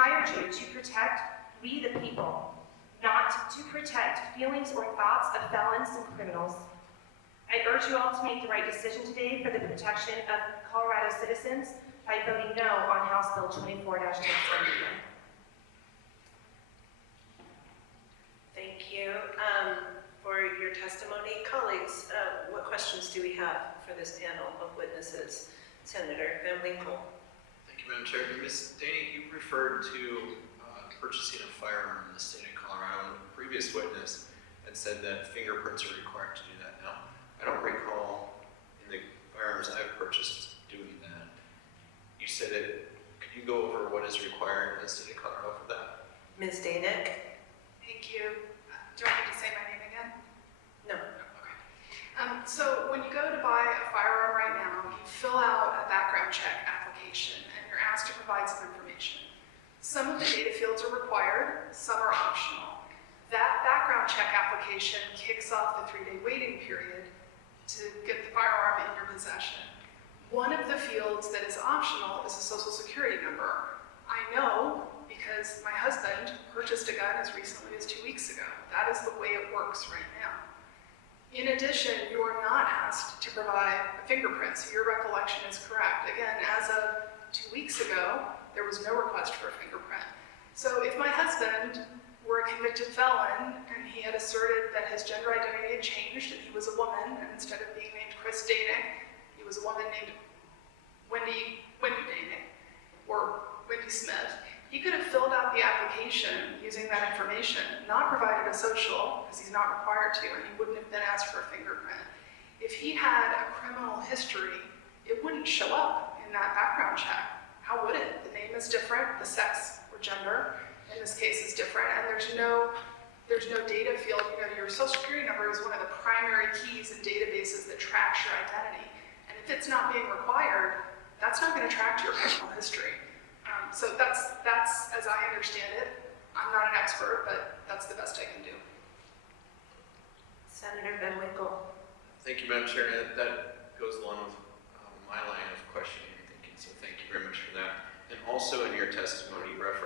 hired you to protect we the people, not to protect feelings or thoughts of felons and criminals. I urge you all to make the right decision today for the protection of Colorado citizens by voting no on House Bill 24-1070. Thank you for your testimony. Colleagues, what questions do we have for this panel of witnesses? Senator Van Winkle. Thank you, Madam Chair. Ms. Daney, you referred to purchasing a firearm in the state of Colorado. A previous witness had said that fingerprints are required to do that. Now, I don't recall in the firearms I've purchased doing that. You said it. Could you go over what is required in the state of Colorado for that? Ms. Danick. Thank you. Do I need to say my name again? No. Okay. So when you go to buy a firearm right now, you fill out a background check application and you're asked to provide some information. Some of the data fields are required, some are optional. That background check application kicks off the 3-day waiting period to get the firearm in your possession. One of the fields that is optional is a social security number. I know because my husband purchased a gun as recently as 2 weeks ago. That is the way it works right now. In addition, you are not asked to provide a fingerprint, so your recollection is correct. Again, as of 2 weeks ago, there was no request for a fingerprint. So if my husband were a convicted felon and he had asserted that his gender identity had changed and he was a woman, and instead of being named Chris Danick, he was a woman named Wendy Danick or Wendy Smith, he could have filled out the application using that information, not provided a social, because he's not required to, and he wouldn't have been asked for a fingerprint. If he had a criminal history, it wouldn't show up in that background check. How would it? The name is different, the sex or gender in this case is different, and there's no data field. You know, your social security number is one of the primary keys in databases that tracks your identity. And if it's not being required, that's not going to track your criminal history. So that's as I understand it. I'm not an expert, but that's the best I can do. Senator Van Winkle. Thank you, Madam Chair. That goes along with my line of questioning and thinking, so thank you very much for that. And also in your testimony, you referenced